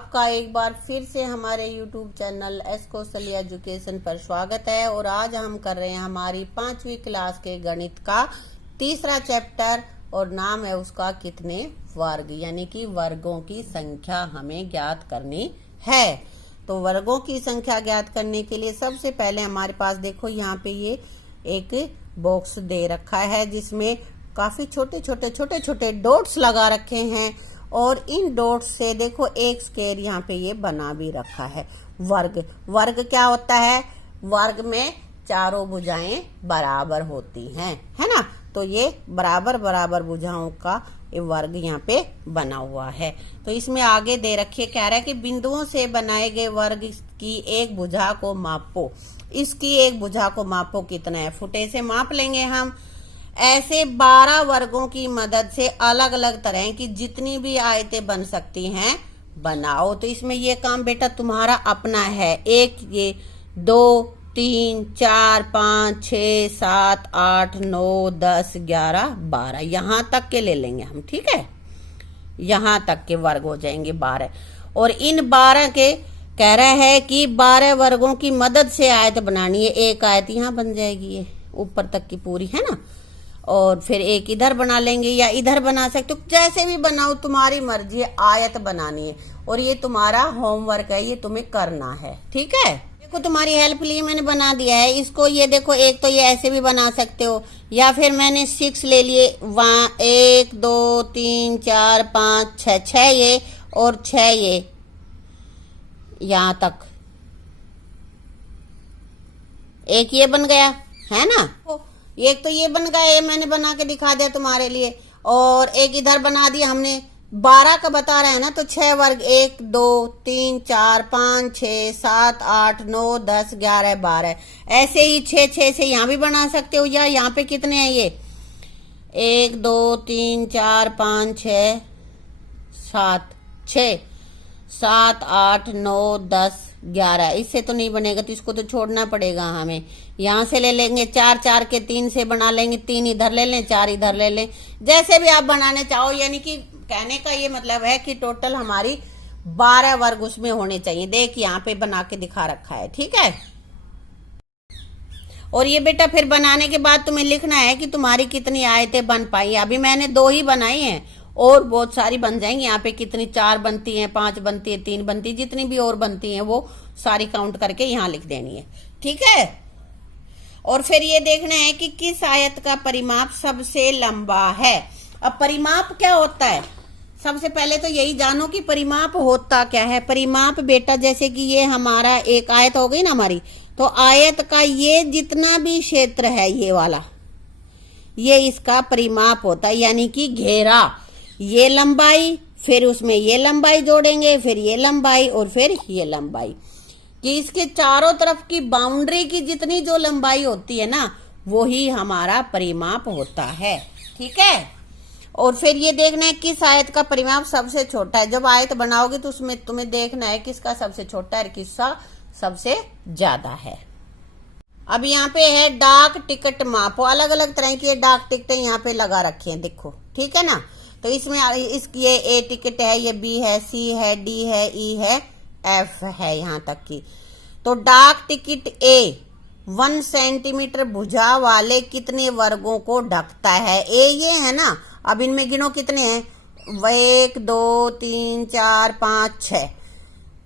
आपका एक बार फिर से हमारे YouTube चैनल एस कौशल एजुकेशन पर स्वागत है। और आज हम कर रहे हैं हमारी 5वीं क्लास के गणित का तीसरा चैप्टर और नाम है उसका कितने वर्ग, यानी कि वर्गों की संख्या हमें ज्ञात करनी है। तो वर्गों की संख्या ज्ञात करने के लिए सबसे पहले हमारे पास देखो यहाँ पे ये एक बॉक्स दे रखा है जिसमें काफी छोटे छोटे डॉट्स लगा रखे हैं और इन डॉट्स से देखो एक स्क्वायर यहाँ पे ये बना भी रखा है। वर्ग क्या होता है? वर्ग में चारों भुजाएं बराबर होती हैं, है ना। तो ये बराबर भुजाओं का ये वर्ग यहाँ पे बना हुआ है। तो इसमें आगे दे रखिए, कह रहा है कि बिंदुओं से बनाए गए वर्ग की एक भुजा को मापो। इसकी एक भुजा को मापो कितना है? फुटे से माप लेंगे हम। ऐसे 12 वर्गों की मदद से अलग अलग तरह की जितनी भी आयतें बन सकती हैं बनाओ। तो इसमें ये काम बेटा तुम्हारा अपना है। 1 ये 2 3 4 5 6 7 8 9 10 11 12 यहाँ तक के ले लेंगे हम, ठीक है। यहाँ तक के वर्ग हो जाएंगे 12। और इन 12 के कह रहा है कि 12 वर्गों की मदद से आयत बनानी है। एक आयत यहाँ बन जाएगी, ये ऊपर तक की पूरी, है ना। और फिर एक इधर बना लेंगे या इधर बना सकते हो, जैसे भी बनाओ तुम्हारी मर्जी है। आयत बनानी है और ये तुम्हारा होमवर्क है, ये तुम्हें करना है, ठीक है। देखो तुम्हारी हेल्प लिए मैंने बना दिया है इसको। ये देखो एक तो ये ऐसे भी बना सकते हो या फिर मैंने 6 ले लिए। 1 2 3 4 5 6 ये और 6 ये यहाँ तक एक ये बन गया, है ना। एक तो ये बन गया, ये मैंने बना के दिखा दिया तुम्हारे लिए। और एक इधर बना दिया हमने। 12 का बता रहे हैं ना, तो 6 वर्ग 1 2 3 4 5 6 7 8 9 10 11 12 ऐसे ही 6 से यहाँ भी बना सकते हो। या यहाँ पे कितने हैं ये? 1 2 3 4 5 6 7 6 7 8 9 10 11। इससे तो नहीं बनेगा तो इसको तो छोड़ना पड़ेगा हमें। यहाँ से ले लेंगे 4 के 3 से बना लेंगे। 3 इधर ले लें, 4 इधर ले लें, जैसे भी आप बनाने चाहो। यानी कि कहने का ये मतलब है कि टोटल हमारी 12 वर्ग उसमें होने चाहिए। देख यहाँ पे बना के दिखा रखा है, ठीक है। और ये बेटा फिर बनाने के बाद तुम्हें लिखना है कि तुम्हारी कितनी आयतें बन पाई। अभी मैंने 2 ही बनाई हैं और बहुत सारी बन जाएंगी। यहाँ पे कितनी 4 बनती हैं, 5 बनती है, 3 बनती है, जितनी भी और बनती हैं वो सारी काउंट करके यहाँ लिख देनी है, ठीक है। और फिर ये देखना है कि किस आयत का परिमाप सबसे लंबा है। अब परिमाप क्या होता है? सबसे पहले तो यही जानो कि परिमाप होता क्या है। परिमाप बेटा जैसे कि ये हमारा एक आयत हो गई ना हमारी, तो आयत का ये जितना भी क्षेत्र है ये वाला, ये इसका परिमाप होता है। यानी कि घेरा, ये लंबाई, फिर उसमें ये लंबाई जोड़ेंगे, फिर ये लंबाई और फिर ये लंबाई, कि इसके चारों तरफ की बाउंड्री की जितनी जो लंबाई होती है ना, वो ही हमारा परिमाप होता है, ठीक है। और फिर ये देखना है किस आयत का परिमाप सबसे छोटा है। जब आयत बनाओगे तो उसमें तुम्हें देखना है किसका सबसे छोटा है और किसका सबसे ज्यादा है। अब यहाँ पे है डाक टिकट मापो। अलग अलग तरह की डाक टिकटें यहाँ पे लगा रखी हैं, देखो, ठीक है ना। तो इसमें ये ए टिकट है, ये बी है, सी है, डी है, ई है, एफ है, यहाँ तक की। तो डाक टिकट ए 1 सेंटीमीटर भुजा वाले कितने वर्गों को ढकता है? ए ये है ना। अब इनमें गिनो कितने हैं? 1 2 3 4 5 6।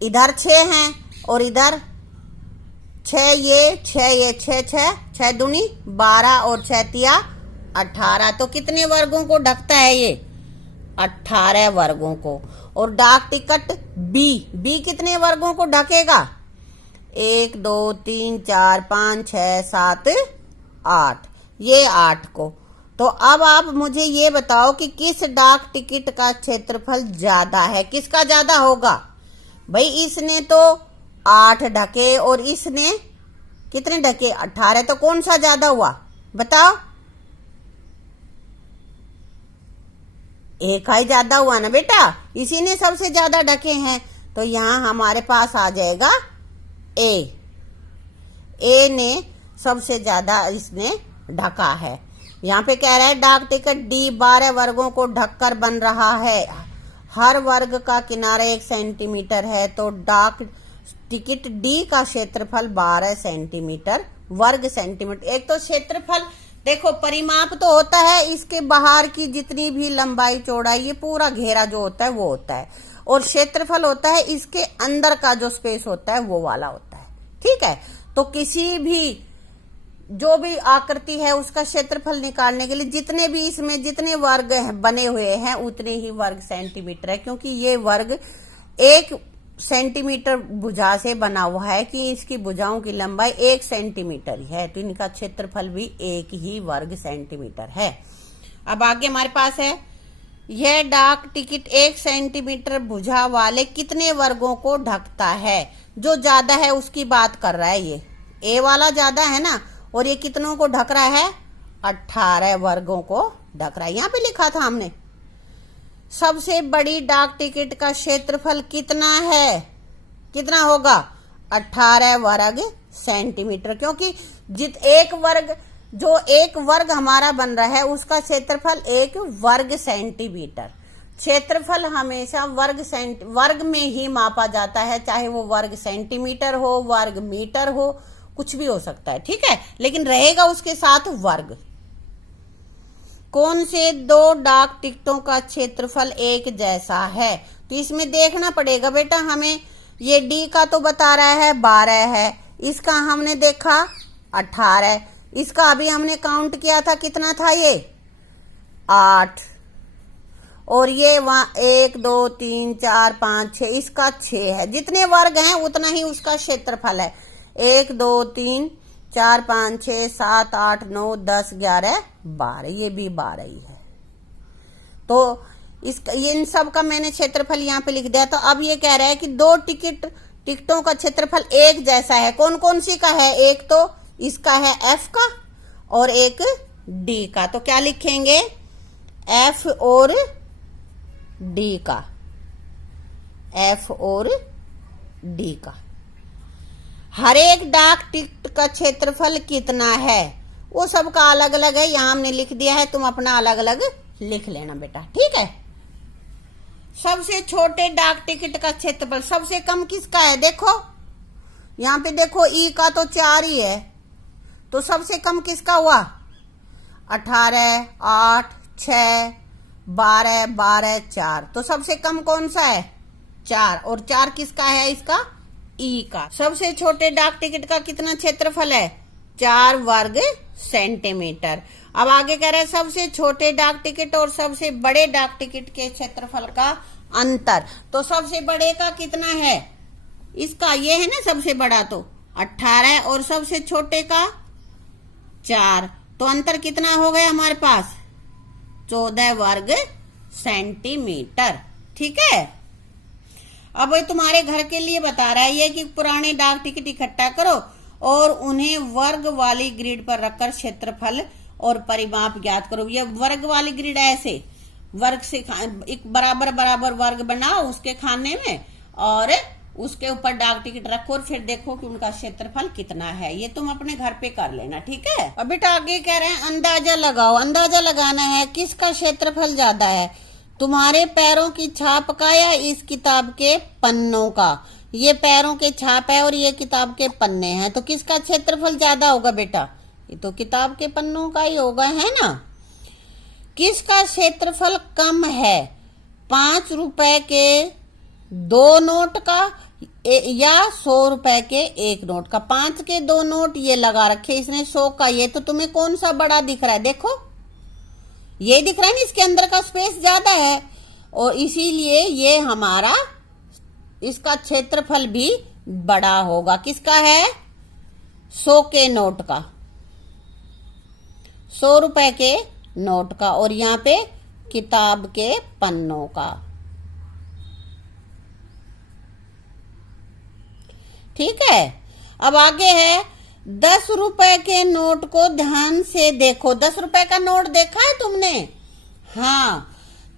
इधर 6 हैं और इधर 6 ये 6 दूनी 12 और 6 तिया 18। तो कितने वर्गों को ढकता है ये? 18 वर्गों को। और डाक टिकट बी कितने वर्गों को ढकेगा? 1 2 3 4 5 6 7 8, ये 8 को। तो अब आप मुझे ये बताओ कि किस डाक टिकट का क्षेत्रफल ज्यादा है? किसका ज्यादा होगा भाई? इसने तो 8 ढके और इसने कितने ढके? 18। तो कौन सा ज्यादा हुआ बताओ? एक ही ज्यादा हुआ ना बेटा, इसी ने सबसे ज्यादा ढके हैं। तो यहाँ हमारे पास आ जाएगा ए ने सबसे ज्यादा इसने ढका है। यहाँ पे कह रहा है डाक टिकट डी 12 वर्गों को ढककर बन रहा है। हर वर्ग का किनारा 1 सेंटीमीटर है, तो डाक टिकट डी का क्षेत्रफल 12 सेंटीमीटर वर्ग सेंटीमीटर। एक तो क्षेत्रफल देखो, परिमाप तो होता है इसके बाहर की जितनी भी लंबाई चौड़ाई, ये पूरा घेरा जो होता है वो होता है, और क्षेत्रफल होता है इसके अंदर का जो स्पेस होता है वो वाला होता है। ठीक है, तो किसी भी जो भी आकृति है उसका क्षेत्रफल निकालने के लिए जितने भी इसमें जितने वर्ग बने हुए हैं उतने ही वर्ग सेंटीमीटर है, क्योंकि ये वर्ग 1 सेंटीमीटर भुजा से बना हुआ है कि इसकी भुजाओं की लंबाई 1 सेंटीमीटर ही है, तो इनका क्षेत्रफल भी 1 ही वर्ग सेंटीमीटर है। अब आगे हमारे पास है, यह डाक टिकट 1 सेंटीमीटर भुजा वाले कितने वर्गों को ढकता है। जो ज्यादा है उसकी बात कर रहा है, ये ए वाला ज्यादा है ना, और ये कितनों को ढक रहा है, 18 वर्गों को ढक रहा है। यहां पे लिखा था हमने, सबसे बड़ी डाक टिकट का क्षेत्रफल कितना है, कितना होगा, 18 वर्ग सेंटीमीटर, क्योंकि जो एक वर्ग हमारा बन रहा है उसका क्षेत्रफल 1 वर्ग सेंटीमीटर। क्षेत्रफल हमेशा वर्ग में ही मापा जाता है, चाहे वो वर्ग सेंटीमीटर हो, वर्ग मीटर हो, कुछ भी हो सकता है। ठीक है, लेकिन रहेगा उसके साथ वर्ग। कौन से 2 डाक टिकटों का क्षेत्रफल एक जैसा है, तो इसमें देखना पड़ेगा बेटा हमें। ये डी का तो बता रहा है 12 है, इसका हमने देखा 18, इसका अभी हमने काउंट किया था कितना था, ये 8, और ये वहां 1 2 3 4 5 6, इसका 6 है। जितने वर्ग हैं उतना ही उसका क्षेत्रफल है। 1 2 3 4 5 6 7 8 9 10 11 12, ये भी 12 ही है। तो इन सब का मैंने क्षेत्रफल यहाँ पे लिख दिया। तो अब ये कह रहा है कि 2 टिकटों का क्षेत्रफल एक जैसा है। कौन कौन सी का है, एक तो इसका है एफ का और एक डी का। तो क्या लिखेंगे, एफ और डी का, एफ और डी का। हर एक डाक टिकट का क्षेत्रफल कितना है, वो सबका अलग अलग है, यहां हमने लिख दिया है, तुम अपना अलग अलग लिख लेना बेटा। ठीक है, सबसे छोटे डाक टिकट का क्षेत्रफल सबसे कम किसका है, देखो यहां पे देखो, ई का तो 4 ही है, तो सबसे कम किसका हुआ, 18 8 6 12 12 4, तो सबसे कम कौन सा है, 4, और 4 किसका है, इसका ई का। सबसे छोटे डाक टिकट का कितना क्षेत्रफल है, 4 वर्ग सेंटीमीटर। अब आगे कह रहे हैं सबसे छोटे डाक टिकट और सबसे बड़े डाक टिकट के क्षेत्रफल का अंतर। तो सबसे बड़े का कितना है, इसका ये है ना सबसे बड़ा, तो 18, और सबसे छोटे का 4, तो अंतर कितना हो गया हमारे पास, 14 वर्ग सेंटीमीटर। ठीक है, अब ये तुम्हारे घर के लिए बता रहा है ये कि पुराने डाक टिकट इकट्ठा करो और उन्हें वर्ग वाली ग्रिड पर रखकर क्षेत्रफल और परिमाप ज्ञात करो। ये वर्ग वाली ग्रिड ऐसे वर्ग से एक बराबर बराबर वर्ग बनाओ उसके खाने में, और उसके ऊपर डाक टिकट रखो और फिर देखो कि उनका क्षेत्रफल कितना है। ये तुम अपने घर पे कर लेना। ठीक है, अब बेटा आगे कह रहे हैं अंदाजा लगाओ। अंदाजा लगाना है किसका क्षेत्रफल ज्यादा है, तुम्हारे पैरों की छाप का या इस किताब के पन्नों का। ये पैरों के छाप है और ये किताब के पन्ने हैं, तो किसका क्षेत्रफल ज्यादा होगा बेटा, ये तो किताब के पन्नों का ही होगा, है ना। किसका क्षेत्रफल कम है, 5 रुपए के 2 नोट का या 100 रुपए के 1 नोट का। 5 के 2 नोट ये लगा रखे इसने, 100 का ये, तो तुम्हें कौन सा बड़ा दिख रहा है, देखो ये दिख रहा है ना, इसके अंदर का स्पेस ज्यादा है और इसीलिए ये हमारा इसका क्षेत्रफल भी बड़ा होगा। किसका है, 100 के नोट का, 100 रुपए के नोट का, और यहाँ पे किताब के पन्नों का। ठीक है, अब आगे है 10 रुपए के नोट को ध्यान से देखो। 10 रुपए का नोट देखा है तुमने, हाँ,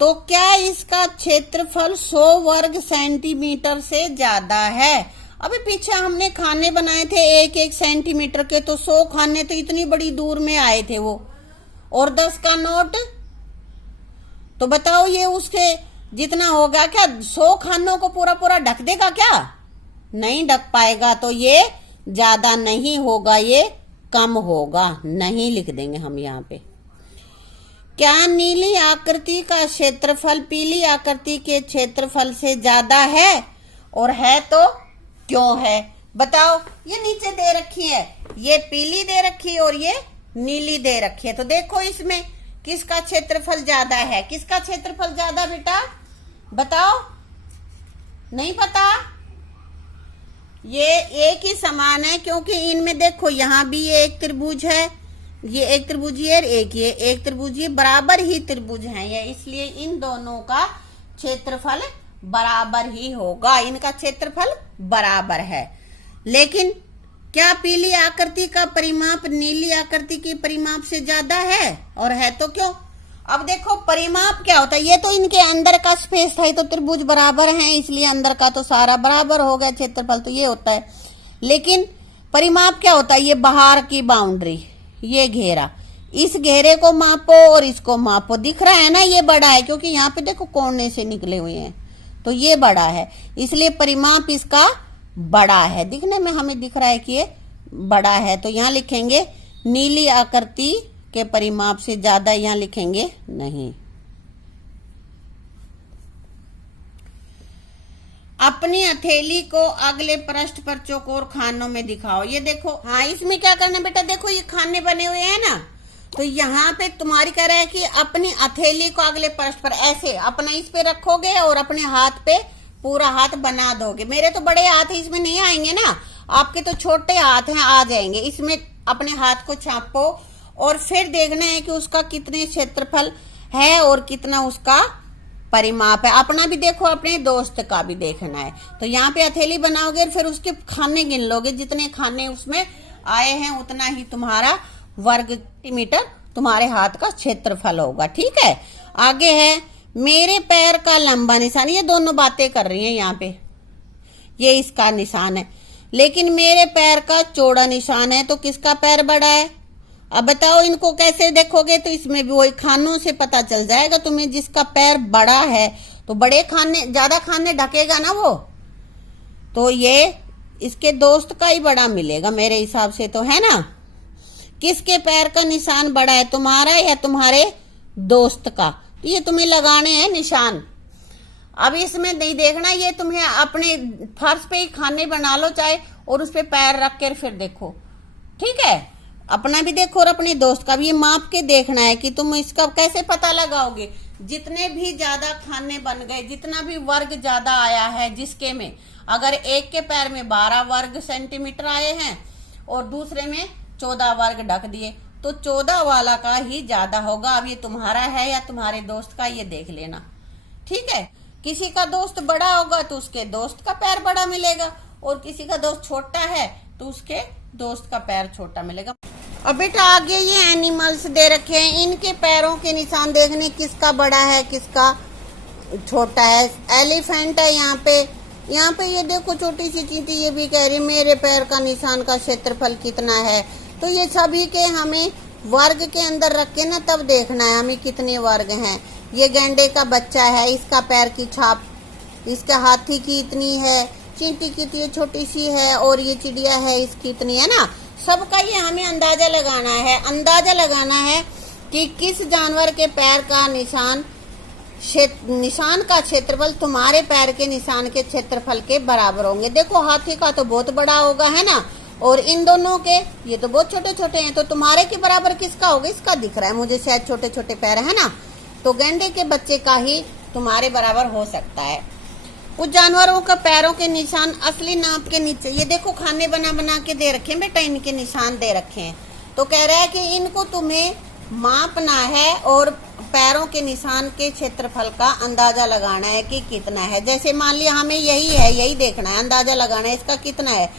तो क्या इसका क्षेत्रफल 100 वर्ग सेंटीमीटर से ज्यादा है। अभी पीछे हमने खाने बनाए थे 1-1 सेंटीमीटर के, तो 100 खाने तो इतनी बड़ी दूर में आए थे वो, और 10 का नोट, तो बताओ ये उसके जितना होगा क्या 100 खानों को पूरा पूरा ढक देगा क्या? नहीं ढक पाएगा। तो ये ज्यादा नहीं होगा, ये कम होगा, नहीं लिख देंगे हम यहाँ पे। क्या नीली आकृति का क्षेत्रफल पीली आकृति के क्षेत्रफल से ज्यादा है? और है तो क्यों है बताओ। ये नीचे दे रखी है, ये पीली दे रखी है और ये नीली दे रखी है। तो देखो इसमें किसका क्षेत्रफल ज्यादा है, किसका क्षेत्रफल ज्यादा बेटा बताओ। नहीं पता? ये एक ही समान है, क्योंकि इनमें देखो यहाँ भी ये एक त्रिभुज है, ये एक त्रिभुज है, ये एक त्रिभुज, ये बराबर ही त्रिभुज हैं ये, इसलिए इन दोनों का क्षेत्रफल बराबर ही होगा, इनका क्षेत्रफल बराबर है। लेकिन क्या पीली आकृति का परिमाप नीली आकृति के परिमाप से ज्यादा है? और है तो क्यों? अब देखो परिमाप क्या होता है, ये तो इनके अंदर का स्पेस था, ये तो त्रिभुज बराबर है इसलिए अंदर का तो सारा बराबर हो गया, क्षेत्रफल तो ये होता है। लेकिन परिमाप क्या होता है? ये बाहर की बाउंड्री, ये घेरा, इस घेरे को मापो और इसको मापो, दिख रहा है ना ये बड़ा है, क्योंकि यहाँ पे देखो कोने से निकले हुए हैं, तो ये बड़ा है, इसलिए परिमाप इसका बड़ा है, दिखने में हमें दिख रहा है कि ये बड़ा है। तो यहाँ लिखेंगे नीली आकृति के परिमाप से ज्यादा, यहाँ लिखेंगे नहीं। अपनी हथेली को अगले पृष्ठ पर चौकोर खानों में दिखाओ। ये देखो, हाँ इसमें क्या करना बेटा, देखो ये खाने बने हुए हैं ना, तो यहाँ पे तुम्हारी कह रहा है कि अपनी हथेली को अगले पृष्ठ पर ऐसे अपना इस पे रखोगे और अपने हाथ पे पूरा हाथ बना दोगे। मेरे तो बड़े हाथ है, इसमें नहीं आएंगे ना, आपके तो छोटे हाथ हैं, आ जाएंगे। इसमें अपने हाथ को चापो और फिर देखना है कि उसका कितने क्षेत्रफल है और कितना उसका परिमाप है। अपना भी देखो, अपने दोस्त का भी देखना है। तो यहाँ पे हथेली बनाओगे, फिर उसके खाने गिन लोगे, जितने खाने उसमें आए हैं उतना ही तुम्हारा वर्ग सेंटीमीटर तुम्हारे हाथ का क्षेत्रफल होगा। ठीक है, आगे है मेरे पैर का लंबा निशान। ये दोनों बातें कर रही हैं यहाँ पे, ये इसका निशान है, लेकिन मेरे पैर का चौड़ा निशान है, तो किसका पैर बड़ा है? अब बताओ इनको कैसे देखोगे, तो इसमें भी वही खानों से पता चल जाएगा तुम्हें। जिसका पैर बड़ा है तो बड़े खाने, ज्यादा खाने ढकेगा ना वो, तो ये इसके दोस्त का ही बड़ा मिलेगा मेरे हिसाब से, तो है ना। किसके पैर का निशान बड़ा है, तुम्हारा या तुम्हारे दोस्त का? तो ये तुम्हें लगाने हैं निशान। अब इसमें नहीं देखना, ये तुम्हें अपने फर्श पे ही खाने बना लो चाहे, और उस पे पैर रख कर फिर देखो। ठीक है, अपना भी देखो और अपने दोस्त का भी, ये माप के देखना है कि तुम इसका कैसे पता लगाओगे। जितने भी ज्यादा खाने बन गए, जितना भी वर्ग ज्यादा आया है जिसके में, अगर एक के पैर में 12 वर्ग सेंटीमीटर आए हैं और दूसरे में 14 वर्ग ढक दिए, तो 14 वाला का ही ज्यादा होगा। अब ये तुम्हारा है या तुम्हारे दोस्त का, ये देख लेना। ठीक है, किसी का दोस्त बड़ा होगा तो उसके दोस्त का पैर बड़ा मिलेगा, और किसी का दोस्त छोटा है तो उसके दोस्त का पैर छोटा मिलेगा। अब बेटा आगे ये एनिमल्स दे रखे हैं, इनके पैरों के निशान देखने किसका बड़ा है किसका छोटा है। एलिफेंट है यहाँ पे ये देखो छोटी सी चींटी, ये भी कह रही मेरे पैर का निशान का क्षेत्रफल कितना है। तो ये सभी के हमें वर्ग के अंदर रख के ना तब देखना है हमें कितने वर्ग हैं। ये गैंडे का बच्चा है, इसका पैर की छाप, इसका हाथी की इतनी है, चींटी की ये छोटी सी है, और ये चिड़िया है इसकी इतनी है ना। सबका ये हमें अंदाजा लगाना है कि किस जानवर के पैर का निशान का क्षेत्रफल तुम्हारे पैर के निशान के क्षेत्रफल के बराबर होंगे। देखो हाथी का तो बहुत बड़ा होगा, है ना, और इन दोनों के ये तो बहुत छोटे छोटे हैं, तो तुम्हारे के बराबर किसका होगा? इसका दिख रहा है मुझे शायद छोटे छोटे पैर है ना, तो गैंडे के बच्चे का ही तुम्हारे बराबर हो सकता है। कुछ जानवरों का पैरों के निशान असली नाप के नीचे, ये देखो खाने बना के दे रखे हैं बेटा, इनके निशान दे रखे हैं। तो कह रहा है कि इनको तुम्हें मापना है और पैरों के निशान के क्षेत्रफल का अंदाजा लगाना है कि कितना है। जैसे मान लिया हमें यही है, यही देखना है, अंदाजा लगाना है इसका कितना है।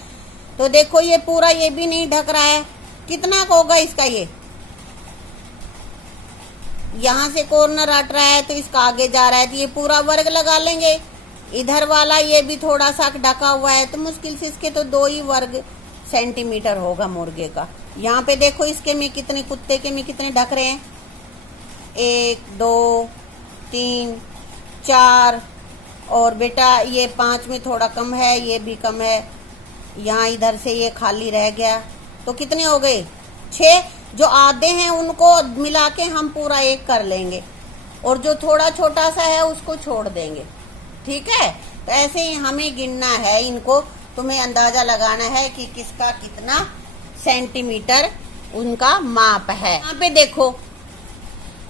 तो देखो ये पूरा ये भी नहीं ढक रहा है, कितना का होगा इसका? ये यहाँ से कॉर्नर हट रहा है तो इसका आगे जा रहा है, तो ये पूरा वर्ग लगा लेंगे। इधर वाला ये भी थोड़ा सा ढका हुआ है, तो मुश्किल से इसके तो 2 ही वर्ग सेंटीमीटर होगा मुर्गे का। यहाँ पे देखो इसके में कितने, कुत्ते के में कितने ढक रहे हैं, 1 2 3 4, और बेटा ये 5 में थोड़ा कम है, ये भी कम है, यहाँ इधर से ये खाली रह गया, तो कितने हो गए 6। जो आधे हैं उनको मिला के हम पूरा 1 कर लेंगे, और जो थोड़ा छोटा सा है उसको छोड़ देंगे। ठीक है, तो ऐसे ही हमें गिनना है इनको, तुम्हें अंदाजा लगाना है कि किसका कितना सेंटीमीटर उनका माप है। यहाँ पे देखो,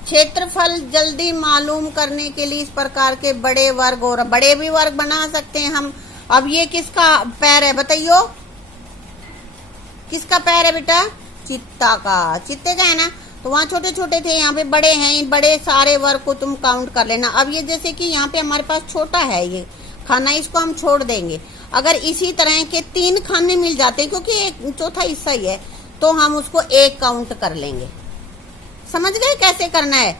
क्षेत्रफल जल्दी मालूम करने के लिए इस प्रकार के बड़े वर्ग और बड़े भी वर्ग बना सकते हैं हम। अब ये किसका पैर है बताइयो, किसका पैर है बेटा, चित्ता का, चित्ते का है ना। तो वहाँ छोटे छोटे थे, यहाँ पे बड़े हैं, इन बड़े सारे वर्ग को तुम काउंट कर लेना। अब ये जैसे कि यहाँ पे हमारे पास छोटा है ये खाना, इसको हम छोड़ देंगे। अगर इसी तरह के 3 खाने मिल जाते हैं, क्योंकि एक चौथा हिस्सा ही है, तो हम उसको 1 काउंट कर लेंगे। समझ गए कैसे करना है,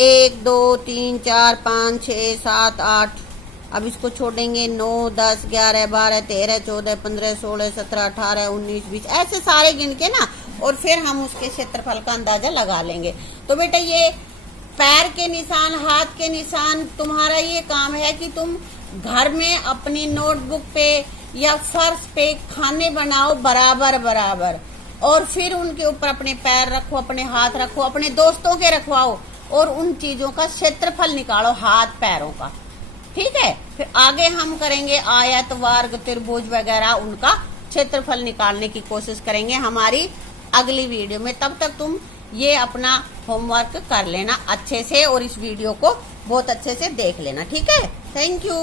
1 2 3 4 5 6 7 8। अब इसको छोड़ेंगे, 9 10 11 12 13 14 15 16 17 18 19 20, ऐसे सारे गिन के ना, और फिर हम उसके क्षेत्रफल का अंदाजा लगा लेंगे। तो बेटा ये पैर के निशान, हाथ के निशान, तुम्हारा ये काम है कि तुम घर में अपनी नोटबुक पे या फर्श पे खाने बनाओ बराबर बराबर, और फिर उनके ऊपर अपने पैर रखो, अपने हाथ रखो, अपने दोस्तों के रखवाओ, और उन चीजों का क्षेत्रफल निकालो हाथ पैरों का। ठीक है, फिर आगे हम करेंगे आयत, वर्ग, त्रिभुज वगैरह, उनका क्षेत्रफल निकालने की कोशिश करेंगे हमारी अगली वीडियो में। तब तक तुम ये अपना होमवर्क कर लेना अच्छे से, और इस वीडियो को बहुत अच्छे से देख लेना। ठीक है, थैंक यू।